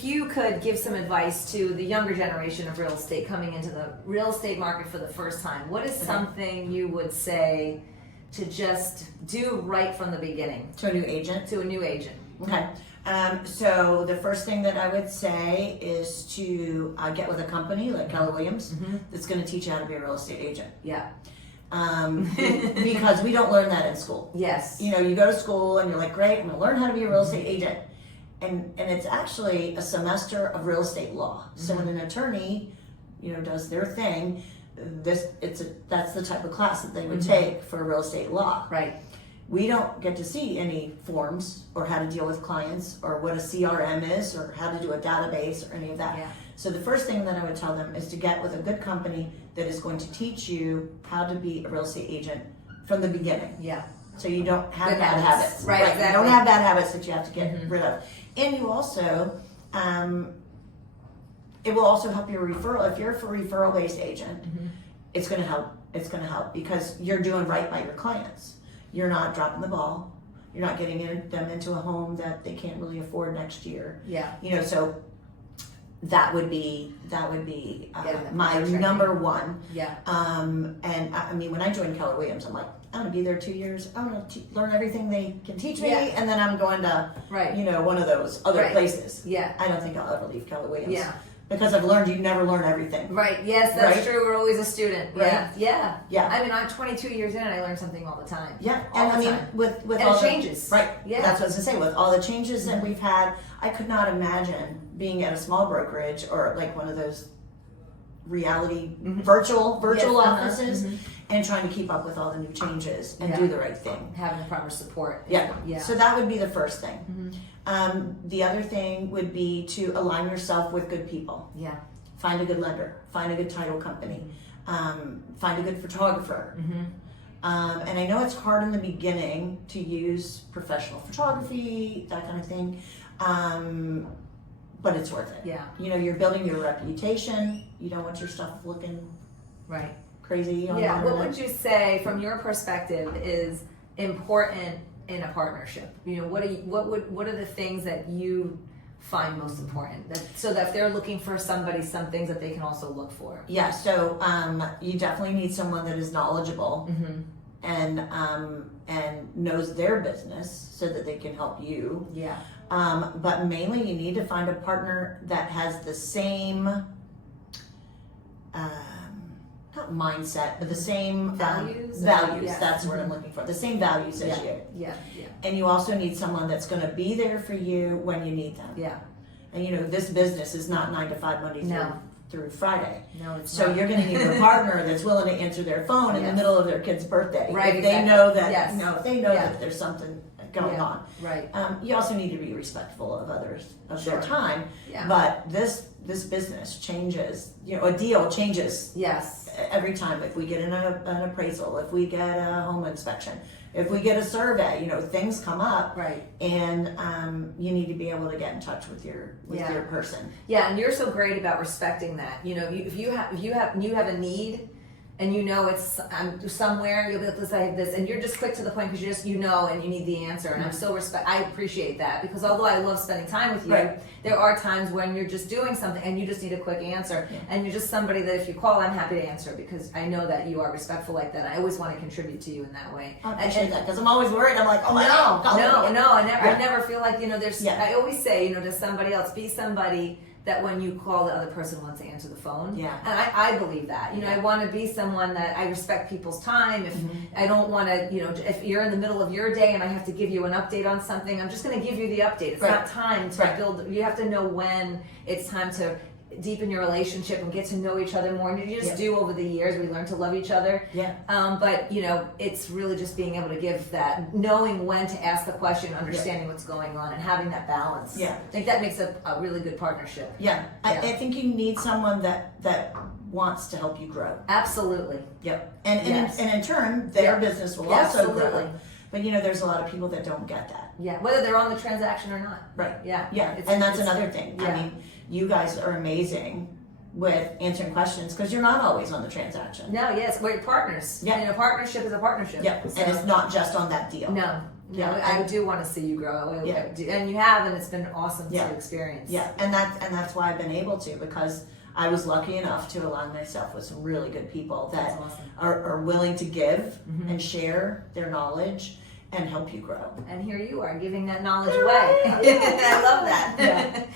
if you could give some advice to the younger generation of real estate coming into the real estate market for the first time, what is something you would say to just do right from the beginning? To a new agent? To a new agent. Okay. So the first thing that I would say is to get with a company like Keller Williams that's going to teach you how to be a real estate agent. Yeah. Because we don't learn that in school. Yes. You know, you go to school and you're like, great, I'm going to learn how to be a real estate agent. And it's actually a semester of real estate law. So when an attorney, you know, does their thing, that's the type of class that they would take for real estate law. Right. We don't get to see any forms or how to deal with clients or what a CRM is or how to do a database or any of that. Yeah. So the first thing that I would tell them is to get with a good company that is going to teach you how to be a real estate agent from the beginning. Yeah. So you don't have Good bad habits. Right, exactly. You don't have bad habits that you have to get rid of. And you also, it will also help your referral. If you're a referral-based agent, it's going to help. It's going to help because you're doing right by your clients. You're not dropping the ball. You're not getting them into a home that they can't really afford next year. Yeah. You know, so that would be my training. number one. Yeah. And I mean, when I joined Keller Williams, I'm like, I'm gonna be there 2 years. I'm gonna learn everything they can teach me, and then I'm going to, you know, one of those other places. Yeah. I don't think I'll ever leave Keller Williams. Yeah. Because I've learned you never learn everything. Right. Yes, that's true. We're always a student. Right? Yeah. Yeah. Yeah. I mean, I'm 22 years in, and I learn something all the time. Yeah. All And the I mean, time. with and all it the changes. Right. Yeah. That's what I was gonna say. With all the changes that we've had, I could not imagine being at a small brokerage or like one of those reality virtual offices and trying to keep up with all the new changes and do the right thing. Having the proper support. Yeah. Yeah. So that would be the first thing. The other thing would be to align yourself with good people. Yeah. Find a good lender. Find a good title company. Find a good photographer. And I know it's hard in the beginning to use professional photography, that kind of thing. But it's worth it. Yeah. You know, you're building your reputation. You don't want your stuff looking Right. crazy on the Yeah. What internet. would you say, from your perspective, is important in a partnership? You know, what are the things that you find most important, so that if they're looking for somebody, some things that they can also look for? Yeah. So you definitely need someone that is knowledgeable and knows their business so that they can help you. Yeah. But mainly you need to find a partner that has the same, not mindset, but the same Values? Values, Yeah. that's what I'm looking for. The same values as you. Yeah. Yeah. And you also need someone that's going to be there for you when you need them. Yeah. And you know, this business is not 9 to 5 Monday through Friday. No, it's So not. you're going to need a partner that's willing to answer their phone in the middle of their kid's birthday. Right, If they exactly. know that, Yes. you know, if they know Yeah. that there's something going on. Right. You also need to be respectful of others, of their time. Yeah. But this business changes. You know, a deal changes Yes. every time. If we get an appraisal, if we get a home inspection, if we get a survey, you know, things come up. Right. And you need to be able to get in touch with your person. Yeah, and you're so great about respecting that. You know, if you have a need, and you know it's somewhere, you'll be like, listen, I have this, and you're just quick to the point because you know and you need the answer. And I appreciate that, because although I love spending time with you, there are times when you're just doing something and you just need a quick answer, and you're just somebody that if you call, I'm happy to answer, because I know that you are respectful like that. I always want to contribute to you in that way. I appreciate that, because I'm always worried. I'm like, oh my God. I never feel like, you know, there's. I always say, you know, to somebody else, be somebody that when you call, the other person wants to answer the phone. Yeah. And I believe that. You know, I want to be someone that I respect people's time. If I don't want to, you know, if you're in the middle of your day and I have to give you an update on something, I'm just going to give you the update. It's not time to build. You have to know when it's time to deepen your relationship and get to know each other more. And you just do over the years. We learn to love each other. Yeah. But, you know, it's really just being able to give that, knowing when to ask the question, understanding what's going on, and having that balance. Yeah. I think that makes a really good partnership. Yeah. I think you need someone that wants to help you grow. Absolutely. Yep. And in turn, their business will also grow. But you know, there's a lot of people that don't get that. Yeah, whether they're on the transaction or not. Right. Yeah. Yeah. And that's another thing. Yeah. I mean, you guys are amazing with answering questions because you're not always on the transaction. No, yes, we're partners. Yeah. And a partnership is a partnership. Yeah. So. And it's not just on that deal. No. I do want to see you grow. And you have, and it's been awesome to experience. Yeah, and that's why I've been able to, because I was lucky enough to align myself with some really good people that are willing to give and share their knowledge and help you grow. And here you are giving that knowledge away. I love that.